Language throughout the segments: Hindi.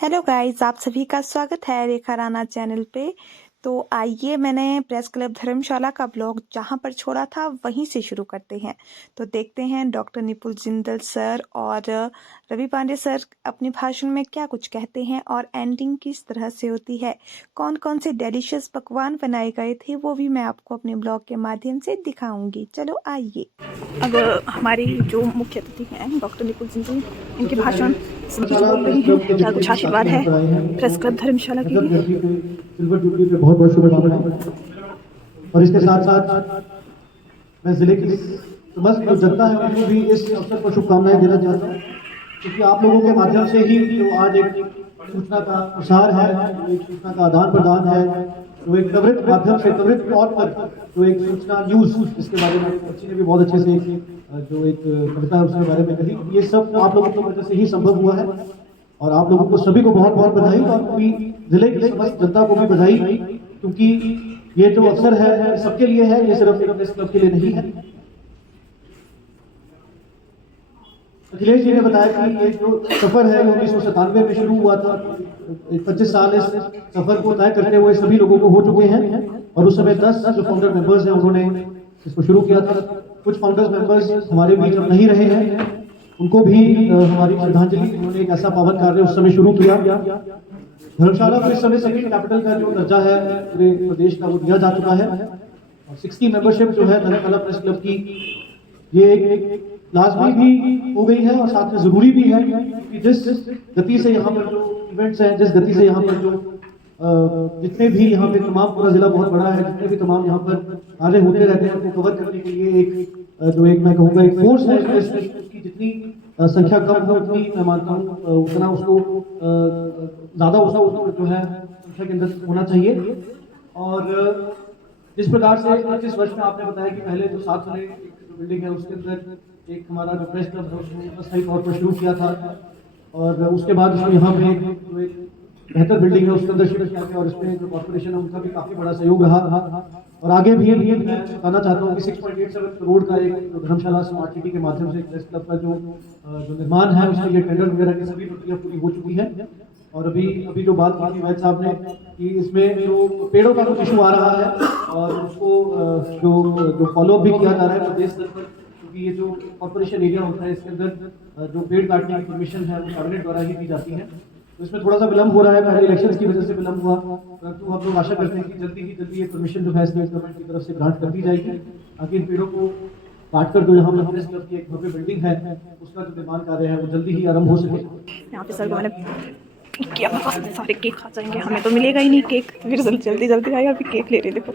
हेलो गाइस, आप सभी का स्वागत है रेखा राणा चैनल पे। तो आइए, मैंने प्रेस क्लब धर्मशाला का ब्लॉग जहाँ पर छोड़ा था वहीं से शुरू करते हैं। तो देखते हैं डॉक्टर निपुल जिंदल सर और रवि पांडे सर अपने भाषण में क्या कुछ कहते हैं और एंडिंग किस तरह से होती है। कौन कौन से डिलीशियस पकवान बनाए गए थे वो भी मैं आपको अपने ब्लॉग के माध्यम से दिखाऊंगी। चलो आइए। अब हमारी जो मुख्य अतिथि हैं डॉक्टर निपुल जिंदल, इनके भाषण बोल रही हैं, क्या कुछ आशीर्वाद है प्रेस क्लब धर्मशाला के लिए। सिल्वर जुबली पे बहुत बहुत शुभकामनाएं। और इसके साथ साथ मैं जिले की समस्त जो जनता है उनको भी इस अवसर पर शुभकामनाएं देना चाहता हूँ, क्योंकि आप लोगों के माध्यम से ही जो आज एक सूचना का प्रसार है, एक सूचना का आदान प्रदान है, जो एक त्वरित माध्यम से त्वरित तौर पर जो एक सूचना न्यूज जिसके बारे में बच्ची ने भी बहुत अच्छे से जो एक कविता है उसके बारे में कही, ये सब आप लोगों की वजह से ही संभव हुआ है। और आप लोगों को सभी को बहुत बहुत बधाई, और पूरी जिले की समस्त जनता को भी बधाई, क्योंकि ये जो अवसर है सबके लिए है, ये सिर्फ एक प्रेस क्लब के लिए नहीं है। अखिलेश जी ने बताया कि ये जो सफर है 1997 में शुरू हुआ था, 25 साल इस सफर को तय करते हुए सभी लोगों को हो चुके हैं। और उस समय 10 जो फाउंडर मेंबर्स हैं उन्होंने इसको शुरू किया था। कुछ फाउंडर्स मेंबर्स हमारे बीच अब नहीं रहे हैं, उनको भी हमारी श्रद्धांजलि। उन्होंने एक ऐसा पावन कार्य उस समय शुरू किया। धर्मशाला को इस समय सेकंड कैपिटल का जो दर्जा है पूरे प्रदेश का वो दिया जा चुका है। और 60 मेंबरशिप जो है धर्मशाला प्रेस क्लब की, ये एक लाजमी भी हो गई है और साथ में जरूरी भी है, कि जिस गति से यहाँ पर जो इवेंट्स हैं, जिस गति से यहाँ पर जो जितने भी यहाँ पे तमाम, पूरा जिला बहुत बड़ा है, जितने भी तमाम यहाँ पर कार्य होते रहते हैं उनको कवर करने के लिए एक जो एक मैं कहूँगा एक फोर्स है, उसकी जितनी संख्या कम हो उतनी मैं मानता हूँ उतना उसको ज्यादा उसको जो है संख्या के अंदर होना चाहिए। और जिस प्रकार से 25 वर्ष में आपने बताया कि पहले जो 7 वाले जो बिल्डिंग है उसके अंदर एक हमारा जो प्रेस क्लब है उसको अस्थायी तौर पर शुरू किया था, और उसके बाद उसको यहाँ पे जो एक बेहतर बिल्डिंग है उसके अंदर शिफ्ट किया गया, और इसमें जो कॉर्पोरेशन है उनका भी काफी बड़ा सहयोग रहा। और आगे भी मैं बताना चाहता हूँ कि 6.87 करोड़ का एक धर्मशाला स्मार्ट सिटी के माध्यम से प्रेस क्लब का जो निर्माण है उसके लिए टेंडर वगैरह की सभी प्रक्रिया पूरी हो चुकी है। और अभी जो बात की वैद साहब ने कि इसमें जो पेड़ों का कुछ इशू आ रहा है और उसको जो फॉलोअप भी किया जा रहा है प्रदेश स्तर पर, क्योंकि ये जो कॉर्पोरेशन एरिया होता है इसके अंदर जो पेड़ काटने की परमिशन है वो कैबिनेट द्वारा ही दी जाती है। तो इसमें थोड़ा सा विलंब हो रहा है, पहले इलेक्शंस की वजह से विलंब हुआ, परंतु हम लोग आशा करते हैं कि जल्दी ही जल्दी ये परमिशन जो है स्टेट गवर्नमेंट की तरफ से ग्रांट कर दी जाएगी, ताकि इन पेड़ों को काट कर जो यहाँ पर प्रेस क्लब की एक भव्य बिल्डिंग है उसका जो निर्माण कार्य है वो जल्दी ही आरंभ हो सके। यहाँ पे सर मैंने किया, सारे केक खा जाएंगे, हमें तो मिलेगा ही नहीं केक, फिर जल्दी जल्दी आएगा। अभी केक ले रहे, देखो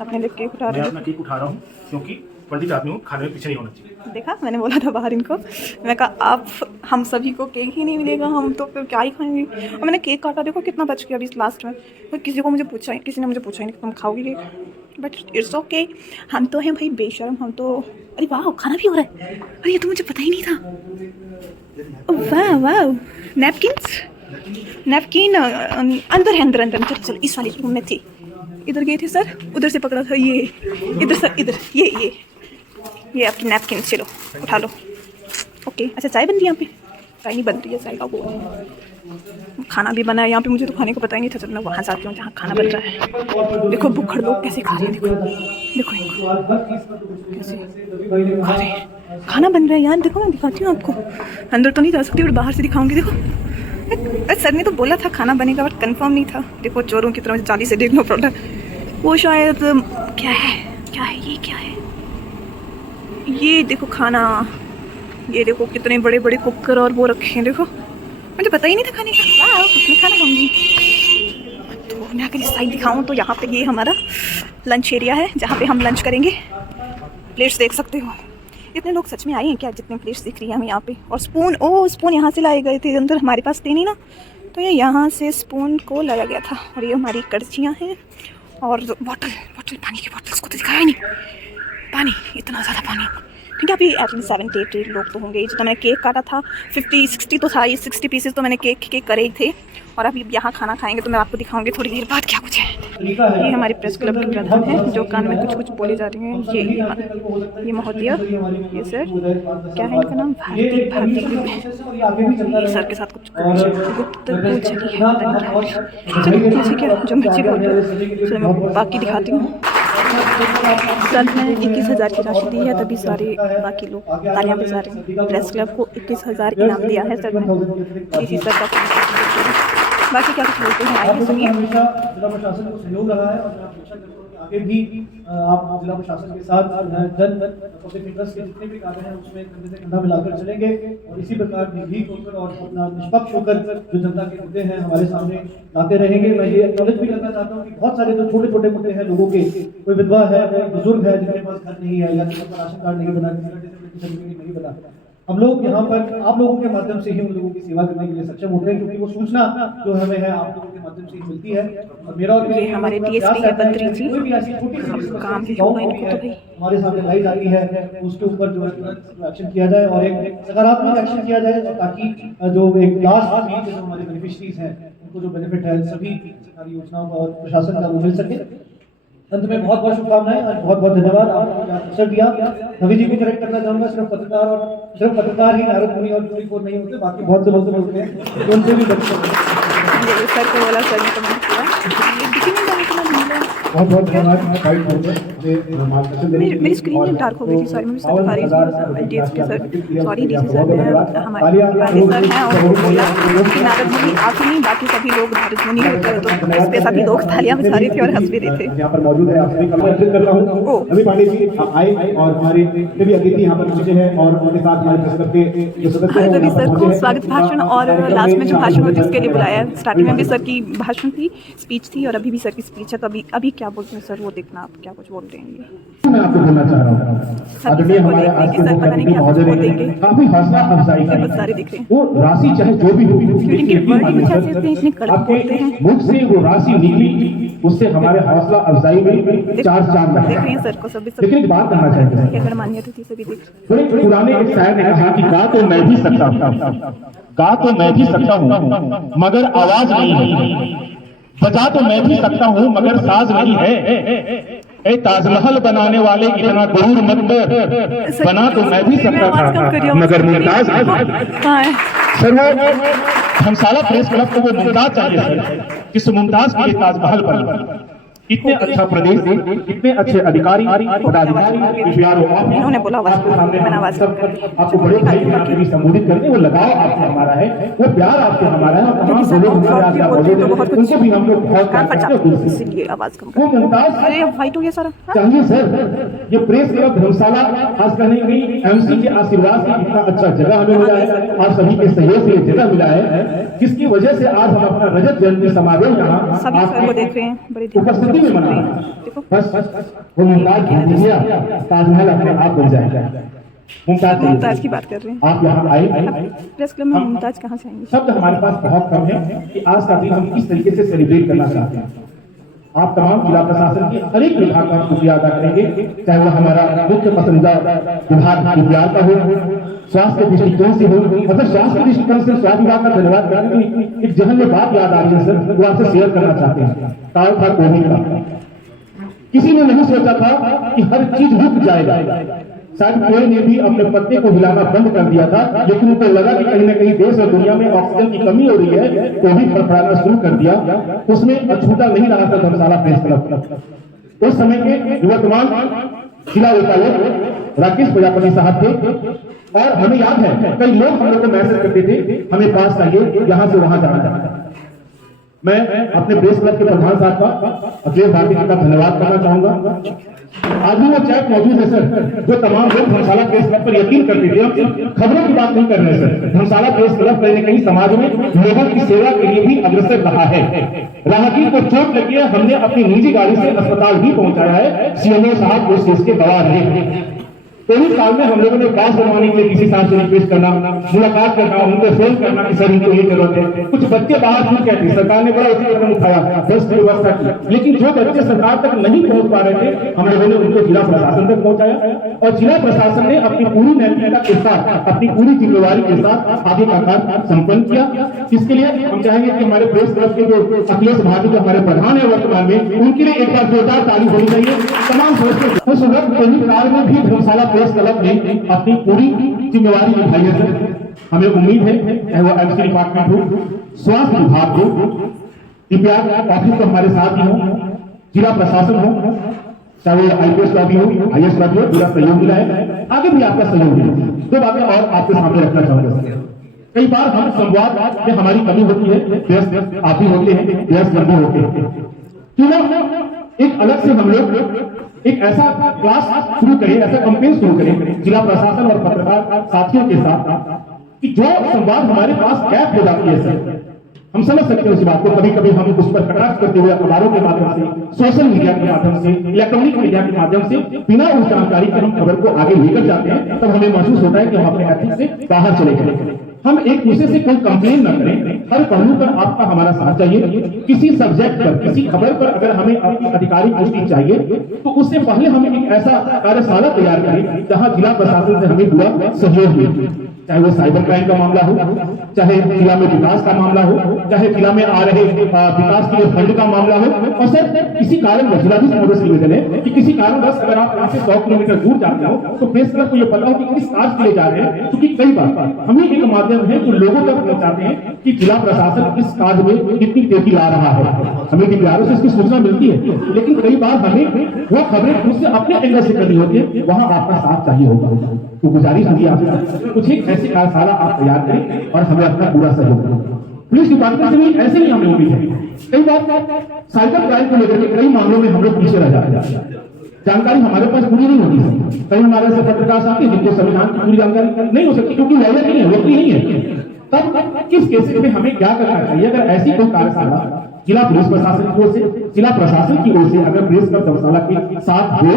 अपने लिए केक उठा रहे हैं। मैं अपना केक उठा रहा हूँ क्योंकि पंडित आदमी हूँ, खाने में पीछे नहीं होना चाहिए। देखा, मैंने बोला था बाहर इनको, मैं कहा आप हम सभी को केक ही नहीं मिलेगा, हम तो फिर क्या ही खाएंगे। और मैंने केक काटा, देखो कितना बच गया अभी लास्ट में। तो किसी ने मुझे पूछा ही नहीं तुम खाओगी केक, बट इट्स ओके। हम तो हैं भाई बेशर्म, हम तो। अरे वाह, खाना भी हो रहा है, अरे ये तो मुझे पता ही नहीं था। वाह वाह, नैपकिन अंदर है, अंदर चलो इस वाले रूम में थी, इधर गए थे सर, उधर से पकड़ा था ये, इधर सर, इधर ये आपकी नैपकिन, चलो उठा लो। ओके, अच्छा चाय बन रही है यहाँ पे? चाय नहीं बन रही है, चाय का वो खाना भी बना है यहाँ पे। मुझे तो खाने को पता ही नहीं था, जब मैं वहाँ जाती हूँ जहाँ खाना बन रहा है। देखो भूखड़ लोग कैसे खा रहे हैं, देखो कैसे खा रहे हैं। खाना बन रहा है यार, देखो मैं दिखाती हूँ आपको। अंदर तो नहीं जा सकती और बाहर से दिखाऊंगी। देखो सर ने तो बोला था खाना बनेगा, बट कंफर्म नहीं था। देखो चोरों की तरह जाली से देखना पड़ रहा है। वो शायद क्या है ये क्या है ये? देखो खाना, ये देखो कितने बड़े बड़े कुकर और वो रखे हैं, देखो मुझे पता ही नहीं था खाने का। वाह, मैं खाना खाऊंगी। तो मैं अगर इस साइड दिखाऊं तो यहाँ पे ये हमारा लंच एरिया है जहाँ पे हम लंच करेंगे। प्लेट्स देख सकते हो, इतने लोग सच में आए हैं क्या जितने प्लेट्स दिख रही है हमें यहाँ पे। और स्पून यहाँ से लाए गए थे, अंदर हमारे पास थे नहीं ना, तो ये यहाँ से स्पून को लाया गया था। और ये हमारी कड़छियाँ हैं और बॉटल पानी की बॉटल्स को तो दिखाया ही नहीं। पानी, इतना ज़्यादा पानी, क्योंकि अभी एटलीस्ट 70-80 लोग तो होंगे। जितना मैंने केक काटा था 50-60 तो था, ये 60 पीसेस तो मैंने केक करे ही थे। और अभी यहाँ खाना खाएंगे तो मैं आपको दिखाऊंगी थोड़ी देर बाद क्या कुछ है। ये हमारे प्रेस क्लब के प्रधान हैं जो कान में कुछ कुछ बोले जा रहे हैं। ये महोदय, ये सर, क्या है इनका नाम, भारती ये सर के साथ कुछ गुप्त पूछ रही है, पता नहीं क्या है। चलो ठीक है, जो मर्जी बोलो। चलो मैं बाकी दिखाती हूँ। सर ने 21,000 की राशि दी है, तभी सारे बाकी लोग तालियां बजा रहे हैं। प्रेस क्लब को 21,000 इनाम दिया है सर ने, इसी सर का। बाकी क्या कुछ बोलते हैं आइए सुनिए। हमेशा जिला प्रशासन को सहयोग रहा है और मैं अपेक्षा करता हूं कि आगे भी आप जिला प्रशासन के साथ जन पब्लिक इंटरेस्ट के जितने भी कार्य हैं उसमें कंधे से कंधा मिलाकर चलेंगे और इसी प्रकार निर्भीक होकर और अपना निष्पक्ष होकर जो जनता के मुद्दे हैं हमारे सामने लाते रहेंगे। मैं ये एक्नॉलेज भी करना चाहता हूँ कि बहुत सारे जो छोटे छोटे मुद्दे हैं लोगों के, कोई विधवा है, कोई बुजुर्ग है जिनके पास घर नहीं है या जिनके पास राशन कार्ड नहीं बना, डिसेबिलिटी सर्टिफिकेट नहीं बना, हम लोग यहाँ पर आप लोगों के माध्यम से ही उन लोगों की सेवा करने के लिए सक्षम होते हैं, क्योंकि वो सूचना जो हमें है आप लोगों के माध्यम से ही मिलती है। और मेरा और ये हमारे डीएसपी है बद्री जी, कोई भी ऐसी छोटी काम भी होगा इनको तो भाई हमारे सामने लाई जाती है उसके ऊपर जो है तुरंत एक्शन किया जाए और एक सकारात्मक एक्शन किया जाए ताकि जो एक लास्ट में जो हमारे बेनिफिशरीज हैं उनको जो बेनिफिट है सभी सरकारी योजनाओं का और प्रशासन का वो मिल सके। अंत में बहुत बहुत शुभकामनाएं और बहुत बहुत धन्यवाद। आपने अवसर दिया। नवी जी को करेक्ट करना चाहूंगा, सिर्फ पत्रकार ही नारद मुनि और चोरी नहीं होते, बाकी बहुत से लोग होते हैं, उनसे भी सर को बोला, सर ने कमेंट किया। बहुत बहुत धन्यवाद। मेरी स्क्रीन में डार्क हो गई थी, सॉरी मैं सर बता रही थी। DSP sir, sorry DC sir, हमारे सर हैं और वो बोला कि नारद मुनि आप ही नहीं बाकी सभी लोग नारद मुनि होते हैं, तो इस पे सभी लोग तालियां बजा रहे थे और हंस भी रहे थे। यहाँ पर मौजूद है, आप सभी का आमंत्रित कर रहा हूँ। रवि पांडे जी आए और हमारे भी अतिथि यहाँ पर पहुंचे हैं और उनके साथ हमारे प्रेस क्लब के जो सदस्य हैं रवि सर को स्वागत भाषण और लास्ट में जो भाषण होती है उसके लिए बुलाया है। स्टार्टिंग में भी सर की भाषण थी, स्पीच थी, और अभी भी सर की स्पीच है। तो अभी क्या बोलते हैं सर वो देखना, आप क्या कुछ बोलते हैं। मैं आपको बोलना चाह रहा हूँ आदरणीय हमारे आज के महोदय ने काफी हौसला अफजाई की। वो राशि चाहे जो भी हो, आपके मुख से वो राशि निकली, उससे हमारे हौसला अफजाई में 4 चांद लगे। लेकिन एक बात कहना चाहते हैं, बड़े पुराने एक शायर ने कहा कि गा तो मैं भी सकता हूँ मगर आवाज नहीं है, बजा तो मैं भी सकता हूँ मगर साज नहीं है। ताजमहल बनाने वाले इतना गुरूर मत कर, बना तो मैं भी सकता था मगर मुमताज सर वो धर्मशाला प्रेस क्लब को वो मुमताज चाहिए सर, किस मुमताज के लिए ताजमहल बना। इतने अच्छा प्रदेश, इतने अच्छे अधिकारी पदाधिकारी इन्होंने बोला आपको बड़े भाई भी संबोधित करते, वो लगाव आपसे हमारा है, वो प्यार आपसे हमारा है और तमाम जो लोग हमारे आगे मौजूद हैं उनको भी हम लोग बहुत आवाज कम वो मुमताज फाइट हो गया सर चाहिए सर। ये प्रेस क्लब धर्मशाला आज कहीं नहीं एमसी के आशीर्वाद से इतना अच्छा जगह हमें मिला है, आप सभी के सहयोग से ये जगह मिला है, जिसकी वजह से आज हम अपना रजत जयंती समारोह यहाँ सभी देख रहे हैं, बड़ी उपस्थिति में मना रहे हैं। बस वो मुमताज ताजमहल अपने आप बन जाएगा। मुमताज की बात कर रहे हैं, आप यहाँ आए। प्रेस क्लब में मुमताज कहाँ से आएंगे? शब्द हमारे पास बहुत कम है कि आज का दिन हम किस तरीके से सेलिब्रेट करना चाहते हैं। आप तमाम जिला प्रशासन की हर एक विभाग का शुक्रिया अदा करेंगे, चाहे वो हमारा मुख्य पसंदीदा विभाग विज्ञान का हो, स्वास्थ्य के दृष्टिकोण से हो, मतलब स्वास्थ्य के दृष्टिकोण से स्वास्थ्य विभाग का धन्यवाद करने की एक जहन में बात याद आ रही है सर, वो आपसे शेयर करना चाहते हैं। काल था कोविड का, किसी ने नहीं सोचा था कि हर चीज रुक जाएगा, शायद कोई ने भी अपने पत्ते को हिलाना बंद कर दिया था, लेकिन उनको लगा कि कहीं न कहीं देश और दुनिया में ऑक्सीजन की कमी हो रही है, कोविड फड़फड़ाना शुरू कर दिया। उसमें अछूता नहीं रहा था धर्मशाला प्रेस क्लब। उस समय के निवर्तमान जिला उपायुक्त राकेश प्रजापति साहब थे और हमें याद है कई लोग हम लोग को मैसेज करते थे हमें पास चाहिए, यहाँ से वहां जाना चाहता। मैं अपने प्रेस क्लब के प्रधान साहब का अखिलेश भारती का धन्यवाद करना चाहूंगा। आज भी वो चैट मौजूद है सर, जो तमाम लोग धर्मशाला प्रेस क्लब पर यकीन करते थे। हम खबरों की बात नहीं कर रहे सर, धर्मशाला प्रेस क्लब कहीं न कहीं समाज में लोगों की सेवा के लिए भी अग्रसर रहा है। राहगीर को चोट लगी है, हमने अपनी निजी गाड़ी से अस्पताल भी पहुंचाया है, सीएमओ साहब उस चीज के गवाह रहे। कोविड काल में हम लोगों ने पास बनवाने के लिए किसी साहब से रिक्वेस्ट करना, मुलाकात करना, उनको फोन करना कि सर इनको ये जरूरत है। कुछ बच्चे बाहर छूट गए थे, सरकार ने बड़ा उचित कदम उठाया, बस की व्यवस्था की, लेकिन जो बच्चे सरकार तक नहीं पहुंच पा रहे थे, हम लोगों ने उनको जिला प्रशासन तक पहुंचाया और जिला प्रशासन ने अपनी पूरी नैतिकता के साथ, अपनी पूरी जिम्मेवारी के साथ आगे का कार्य संपन्न किया। इसके लिए हम चाहेंगे कि हमारे प्रेस क्लब के जो अखिलेश भारती जो हमारे प्रधान है वर्तमान में, उनके लिए एक बार जोरदार ताली होनी चाहिए। तमाम सदस्यों उस वक्त कोविड काल में भी धर्मशाला प्रेस क्लब ने अपनी पूरी जिम्मेवारी निभाई है। हमें उम्मीद है चाहे वो एमसी डिपार्टमेंट हो, स्वास्थ्य विभाग हो, डीपीआर ऑफिस तो हमारे साथ ही हो, जिला प्रशासन हो, चाहे वो आईपीएस का भी हो, आईएएस का भी हो, पूरा सहयोग मिला है, आगे भी आपका सहयोग मिले। दो बातें और आपके सामने रखना चाहूंगा। कई बार हम संवाद में हमारी कमी होती है, प्रेस आप ही होते हैं, प्रेस क्लब भी होते हैं, क्यों ना एक अलग से हम लोग एक ऐसा क्लास शुरू करें, ऐसा कैंपेन शुरू करें जिला प्रशासन और पत्रकार साथियों के साथ कि जो संवाद हमारे पास गैप हो जाती है सर, हम समझ सकते हैं उस बात को। कभी कभी हम उस पर कटाक्ष करते हुए अखबारों के माध्यम से, सोशल मीडिया के माध्यम से, इलेक्ट्रॉनिक मीडिया के माध्यम से बिना उस जानकारी के हम खबर को आगे लेकर जाते हैं, तब हमें महसूस होता है कि हम अपने एथिक्स से बाहर चले गए। हम एक दूसरे से कोई कंप्लेन न करें, हर पहलू पर आपका हमारा साथ चाहिए। किसी सब्जेक्ट पर, किसी खबर पर अगर हमें आपकी आधिकारिक पुष्टि चाहिए तो उससे पहले हम एक ऐसा कार्यशाला तैयार करें जहां जिला प्रशासन से हमें पूरा सहयोग मिले, चाहे वो साइबर क्राइम का मामला हो, चाहे जिला में विकास का मामला हो, चाहे जिला में आ रहे विकास के लिए फंड का मामला हो। और सर किसी कारण जिलाधीश महोदय से निवेदन है कि किसी कारणवश अगर आप यहाँ से 100 किलोमीटर दूर जाते हो तो प्रेस क्लब को ये पता हो कि किस कार्य के लिए जा रहे हैं, क्योंकि कई बार हमें एक माध्यम है जो लोगों तक पहुंचाते हैं कि जिला प्रशासन इस कार्य में कितनी तेजी ला रहा है। हमें डीपीआरओ से इसकी सूचना मिलती है, लेकिन कई बार हमें वो खबरें खुद से अपने एंगल से करनी होती है, वहां आपका साथ चाहिए होगा। तो गुजारिश होगी आपसे कुछ एक ऐसी कार्यशाला आप तैयार करें और हमें अपना पूरा सहयोग करें। पुलिस डिपार्टमेंट से भी ऐसे ही हमें उम्मीद है। कई बार साइबर क्राइम को लेकर के कई मामलों में हम लोग पीछे रह जाते हैं, जानकारी हमारे पास पूरी नहीं होती है। कई हमारे से पत्रकार साथी हैं जिनको संविधान की पूरी जानकारी नहीं हो सकती क्योंकि लॉयर नहीं है, वकील नहीं है। तब किस केसेस में हमें क्या करना चाहिए? अगर ऐसी कोई कार्यशाला जिला पुलिस प्रशासन की ओर से, जिला प्रशासन की ओर से अगर प्रेस क्लब धर्मशाला के साथ हो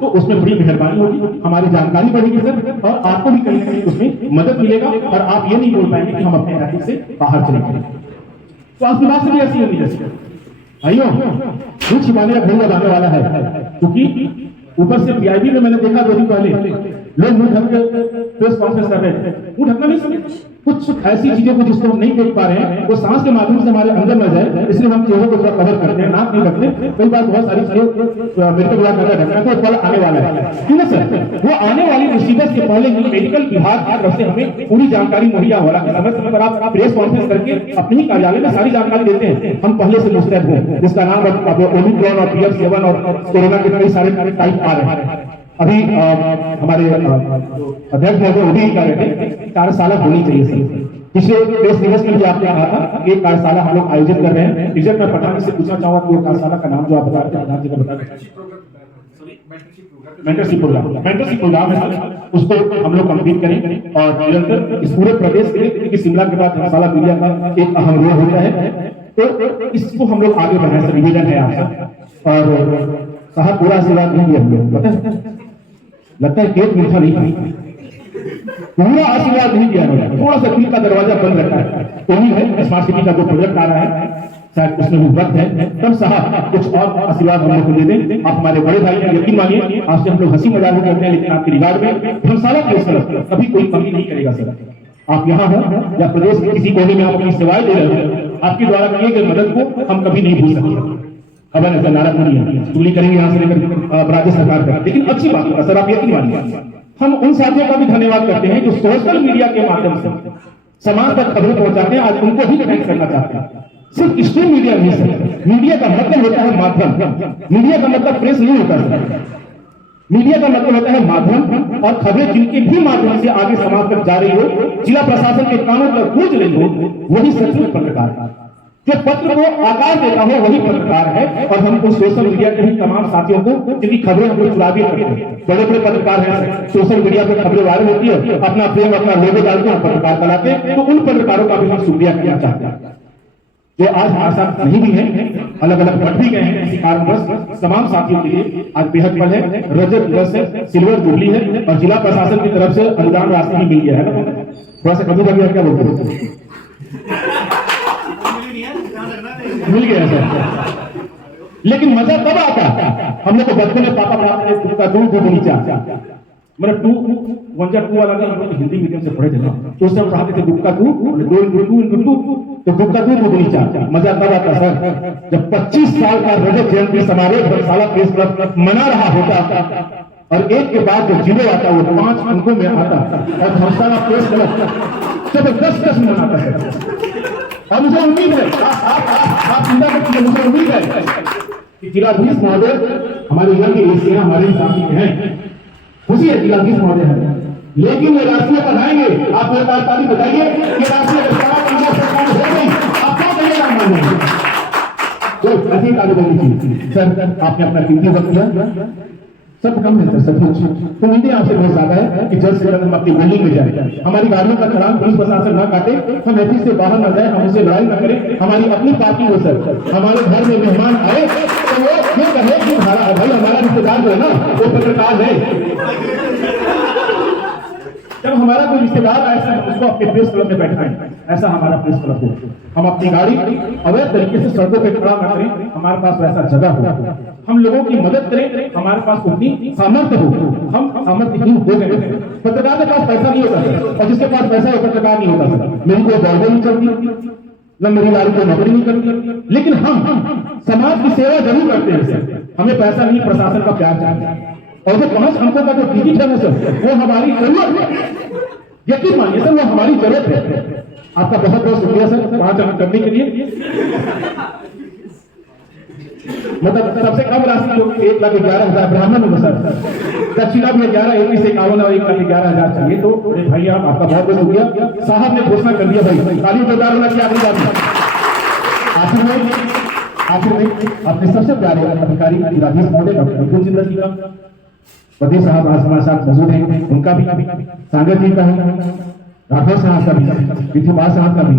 तो उसमें बड़ी मेहरबानी होगी, हमारी जानकारी बढ़ेगी सर, और आपको भी कहीं ना कहीं उसमें मदद मिलेगा और आप ये नहीं बोल पाएंगे कि हम अपने एथिक्स से बाहर चले गए। तो आपकी बात से भी ऐसी होगी जैसे भाइयों झूठ छिपाने का ढंग लगाने वाला है, क्योंकि ऊपर से पीआईबी में मैंने देखा 2 दिन पहले लोग मुंह ढक के प्रेस कॉन्फ्रेंस कर रहे थे। मुंह ढकना नहीं समझ, कुछ ऐसी चीजों को जिसको हम नहीं देख पा रहे हैं वो सांस के माध्यम से हमारे अंदर न जाए, इसलिए हम चेहरों को थोड़ा कवर करते हैं, नाक नहीं रखते। कई बार बहुत सारी चीजें मेडिकल विभाग में ढकना तो फल आने वाला है, ठीक है सर। वो आने वाली मुसीबत से पहले ही मेडिकल विभाग की तरफ से हमें पूरी जानकारी मुहैया हो रहा है। समय समय पर आप प्रेस कॉन्फ्रेंस करके अपने ही कार्यालय में सारी जानकारी देते हैं, हम पहले से मुस्तैद हैं, जिसका नाम ओमिक्रॉन और PM7 और कोरोना के कई सारे टाइप आ रहे हैं। अभी हमारे अध्यक्ष महोदय वो भी कह रहे थे कार्यशाला होनी चाहिए सर। पिछले प्रेस दिवस में भी आपने कहा था कि एक कार्यशाला हम लोग आयोजित कर रहे हैं। रिजल्ट में पठान से पूछना चाहूंगा कि वो कार्यशाला का नाम जो आप बता रहे थे जी का बता रहे मेंटरशिप प्रोग्राम है, उसको हम लोग कंप्लीट करें और निरंतर इस पूरे प्रदेश के लिए, क्योंकि शिमला के बाद धर्मशाला मीडिया का एक अहम रोल होता है, तो इसको हम लोग आगे बढ़ाएं सर, निवेदन है आपसे। और साहब पूरा आशीर्वाद नहीं दिया हमने, पता है लगता है केक मीठा नहीं, पूरा आशीर्वाद नहीं दिया है, थोड़ा सा दिल का दरवाजा बंद रखा है। उम्मीद है स्मार्ट सिटी का जो प्रोजेक्ट आ रहा है शायद उसमें भी वक्त है, तब साहब कुछ और आशीर्वाद हम लोग को दे दें। आप हमारे बड़े भाई हैं, यकीन मानिए आपसे हम लोग हंसी मजाक भी करते हैं, लेकिन आपके रिगार्ड में धर्मशाला प्रेस क्लब कभी कोई कमी नहीं करेगा सर। आप यहाँ हो या प्रदेश के किसी कोने में आप अपनी सेवाएं दे रहे हो, आपके द्वारा किए गए मदद को हम कभी नहीं भूल सकते। खबर है सर, नाराज नहीं है, चुगली करेंगे यहाँ से लेकर राज्य सरकार तक, लेकिन अच्छी बात है सर, आप यकीन मानिए। हम उन साथियों का भी धन्यवाद करते हैं जो सोशल मीडिया के माध्यम से समाज तक खबरें पहुंचाते हैं, आज उनको भी थैंक्स करना चाहते हैं। सिर्फ स्ट्रीम मीडिया नहीं सर, मीडिया का मतलब होता है माध्यम, मीडिया का मतलब प्रेस नहीं होता सर, मीडिया का मतलब होता है माध्यम, और खबरें जिनके भी माध्यम से आगे समाज तक जा रही हो, जिला प्रशासन के कानों पर गूंज रही हो, वही सचमुच पत्रकार है। जो पत्र को आकार देता हो वही पत्रकार है। और हम उस सोशल मीडिया के भी तमाम साथियों को जिनकी खबरें हम लोग चुरा भी करते हैं, बड़े बड़े पत्रकार हैं, सोशल मीडिया पर खबरें वायरल होती है, अपना फ्रेम अपना लोगो डालते हैं, पत्रकार बनाते हैं, तो उन पत्रकारों का भी हम शुक्रिया करना चाहते हैं जो आज हमारे साथ नहीं भी है। अलग अलग बढ़ भी गए हैं, इसी कारणवश तमाम साथियों के लिए आज बेहद पल है, रजत दिवस है, सिल्वर जुबली है और जिला प्रशासन की तरफ से अनुदान राशि भी मिल गया है ना, थोड़ा सा कभी कभी क्या बोलते हैं मिल गया सर। लेकिन मजा तब आता हम लोग को बचपन में पापा पढ़ाते थे का दूध नीचा, मतलब 2 वाला नहीं, हम लोग हिंदी मीडियम से पढ़े थे ना, तो उससे हम पढ़ाते थे दुख का दू 2 इंटू 2 तो दुख का दूध नीचा। मजा तब आता सर जब 25 साल का रजत जयंती समारोह धर्मशाला प्रेस क्लब मना रहा होता और एक के बाद जो जीरो आता वो 5 अंकों में आता और धर्मशाला प्रेस क्लब जबरदस्त मनाता है। और मुझे उम्मीद है आप चिंता करते, मुझे उम्मीद है कि जिलाधीश महोदय हमारे यहाँ के एशिया हमारे साथी हैं, खुशी है जिलाधीश महोदय है, लेकिन ये राशि बनाएंगे। आप एक बार ताली बताइए, ये राशि सरकार हो गई, आप क्या कहिएगा मानेंगे तो ऐसी कार्यवाही सर आपने अपना कीमती वक्त दिया, सब कम है सर, सब कुछ उम्मीदें आपसे बहुत ज्यादा है कि जल्द से जल्द हम अपनी बिल्डिंग में जाए, हमारी गाड़ियों का चलान पुलिस प्रशासन न काटे, हम एथी से बाहर न जाए, हम उसे लड़ाई न करें, हमारी अपनी पार्टी हो सर, हमारे घर में मेहमान आए तो वो ये कहे कि भाई हमारा रिश्तेदार जो है ना वो पत्रकार है। जब हमारा कोई रिश्तेदार आए सर उसको अपने प्रेस क्लब में बैठाएं, ऐसा हमारा प्रेस क्लब हो, हम अपनी गाड़ी अवैध तरीके से सड़कों पे खड़ा न करें, हमारे पास वैसा जगह हो, हम लोगों की मदद करें, हमारे पास उतनी सामर्थ्य हो, हम सामर्थ्यहीन हो गए। पत्रकार के पास पैसा नहीं होता सर, और जिसके पास पैसा है पत्रकार नहीं होता सर। मेरी कोई जॉब नहीं चलती, न मेरी लारी कोई नौकरी नहीं करती, लेकिन हम समाज की सेवा जरूर करते हैं सर। हमें पैसा नहीं, प्रशासन का प्यार चाहिए, और जो 5 अंकों का जो टिकट है ना सर वो हमारी जरूरत है, यकीन मानिए सर वो हमारी जरूरत है। आपका बहुत बहुत शुक्रिया सर वहां जमा करने के लिए। मतलब सबसे कम राशि जो 1,11,000 ब्राह्मण हो सर, दक्षिणा में 11,21,51 और 1,11,000 चाहिए, तो भाई आपका बहुत बहुत शुक्रिया। साहब ने घोषणा कर दिया भाई खाली जोरदार होना चाहिए आखिरी बात। आखिर में अपने सबसे प्यारे अधिकारी जिलाधीश महोदय डॉक्टर विपुल चंद्र जी का पति साहब आज हमारे साथ मौजूद हैं, उनका भी सांगत जी का है, राठौर साहब का भी, विधुपाल साहब का भी,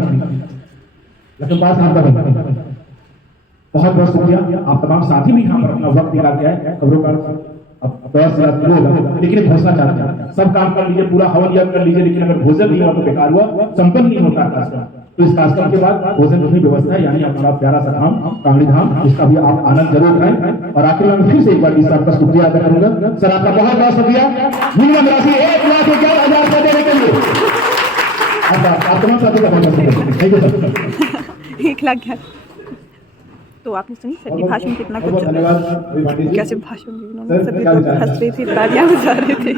लखनपाल साहब का भी बहुत बहुत शुक्रिया। आप तमाम साथी भी यहाँ पर अपना वक्त निकाल के आए, खबरों का अब 10 या 2 होगा, लेकिन घोषणा चाहते हैं सब काम कर लीजिए, पूरा हवन यज्ञ कर लीजिए, लेकिन अगर भोजन नहीं हुआ तो बेकार हुआ, संपन्न नहीं होता कार्यक्रम। तो इस कार्यक्रम के बाद भोजन की व्यवस्था है, यानी हमारा प्यारा सा धाम कांगड़ी धाम, इसका भी आप आनंद जरूर उठाएं। और आखिर में फिर से एक बार इस आपका शुक्रिया अदा करूंगा सर, आपका बहुत बहुत शुक्रिया। मिनिमम राशि 1,11,000 रुपए देने के लिए आप तमाम साथियों का बहुत शुक्रिया। Thank you sir. 1,11,000 तो आपने सुनी सर की भाषण कितना कुछ, कैसे भाषण दी उन्होंने, सभी लोग हंस रहे थे, तालियां बजा रहे थे।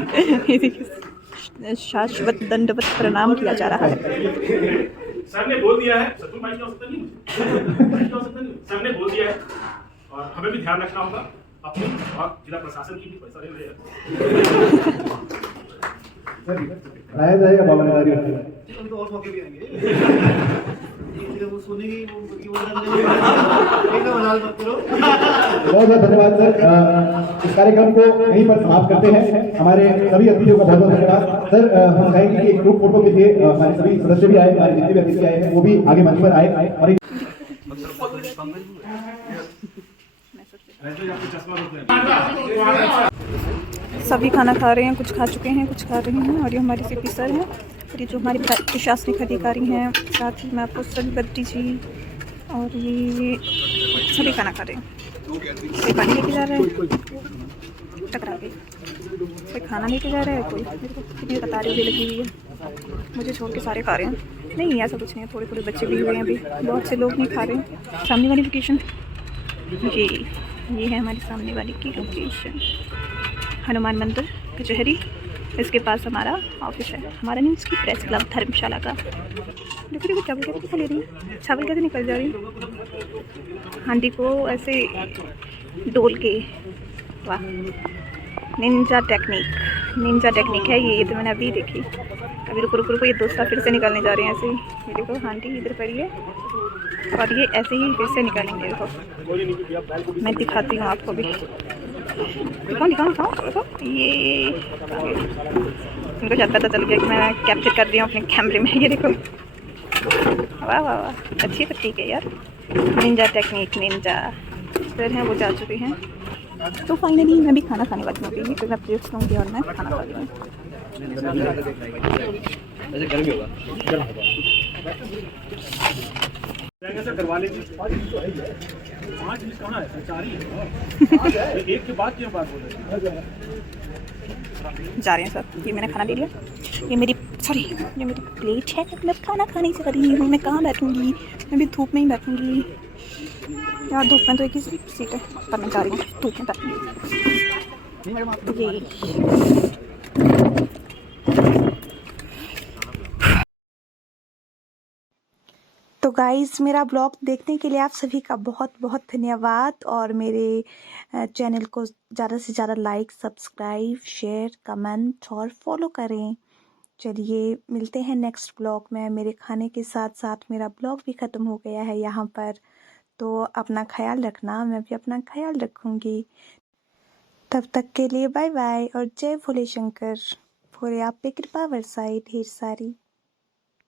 ये देखिए शाश्वत दंडवत प्रणाम किया जा रहा है। सर ने बोल दिया है, सर ने बोल दिया है और हमें भी ध्यान रखना होगा अपनी और जिला प्रशासन की भी पैसा ले रहेगा बाबा और मौके भी आएंगे वो सुनेगी बहुत बहुत धन्यवाद सर। इस कार्यक्रम को यहीं पर समाप्त करते हैं। हमारे सभी अतिथियों का बहुत बहुत धन्यवाद सर। हम चाहेंगे कि एक ग्रुप फोटो के लिए हमारे सभी सदस्य भी आए, हमारे जितने भी अतिथि आए हैं वो भी आगे मंच पर आए और सभी खाना खा रहे हैं, कुछ खा चुके हैं, कुछ खा रहे हैं। और ये हमारे सीपी सर हैं और ये जो हमारे प्रशासनिक अधिकारी हैं, साथ ही में आपको सभी बद्री जी और ये सभी खाना खा रहे हैं। कोई पानी लेके जा रहा है, टकरा के कोई खाना लेके जा रहा है, कोई मेरे को कितनी कतारें भी लगी हुई है, मुझे छोड़ के सारे खा रहे हैं। नहीं ऐसा कुछ नहीं है, थोड़े थोड़े बच्चे भी हुए हैं, अभी बहुत से लोग नहीं खा रहे हैं। सामने वाली लोकेशन ये है हमारी सामने वाली की लोकेशन, हनुमान मंदिर कचहरी, इसके पास हमारा ऑफिस है, हमारा न्यूज़ की प्रेस क्लब धर्मशाला का। देखो देखो चावल कैसे निकल रही है, चावल कैसे निकल जा रही है हांडी को ऐसे डोल के। वाह, निंजा टेक्निक है ये तो मैंने अभी देखी। अभी रुको रुको रुको, ये दोस्त फिर से निकलने जा रहे हैं ऐसे ही। ये देखो हांडी इधर पड़ी है और ये ऐसे ही फिर से निकालेंगे। देखो मैं दिखाती हूँ आपको भी, दिखाओ ये उनको शायद पता चल गया कि मैं कैप्चर कर रही हूँ अपने कैमरे में। ये देखो वाह वाह वाह, अच्छी तकनीक है यार, निंजा टेक्निक निंजा। फिर हैं वो जा चुके हैं, तो फाइनली मैं भी खाना खाने वाली हूँ अभी, तो मैं प्लेट्स लूँगी और मैं खाना खा रही हूँ। ऐसे गर्म ही होगा। सर करवा लीजिए 5 मिनट होना है, 4 ही है। एक के बाद क्यों बात बोल रहे हैं? जा रहे हैं सर, ये मैंने खाना ले लिया, ये मेरी प्लेट है, मैं खाना खाने से करी हूँ। मैं कहाँ बैठूँगी, मैं भी धूप में ही बैठूँगी यार, धूप में तो एक ही सीट है, पर मैं जा रही हूँ धूप में बैठूँगी। तो गाइज़, मेरा ब्लॉग देखने के लिए आप सभी का बहुत बहुत धन्यवाद, और मेरे चैनल को ज़्यादा से ज़्यादा लाइक, सब्सक्राइब, शेयर, कमेंट और फॉलो करें। चलिए मिलते हैं नेक्स्ट ब्लॉग में। मेरे खाने के साथ साथ मेरा ब्लॉग भी ख़त्म हो गया है यहाँ पर, तो अपना ख्याल रखना, मैं भी अपना ख्याल रखूँगी। तब तक के लिए बाय बाय और जय भोले शंकर, भोले आप पे कृपा बरसाए ढेर सारी।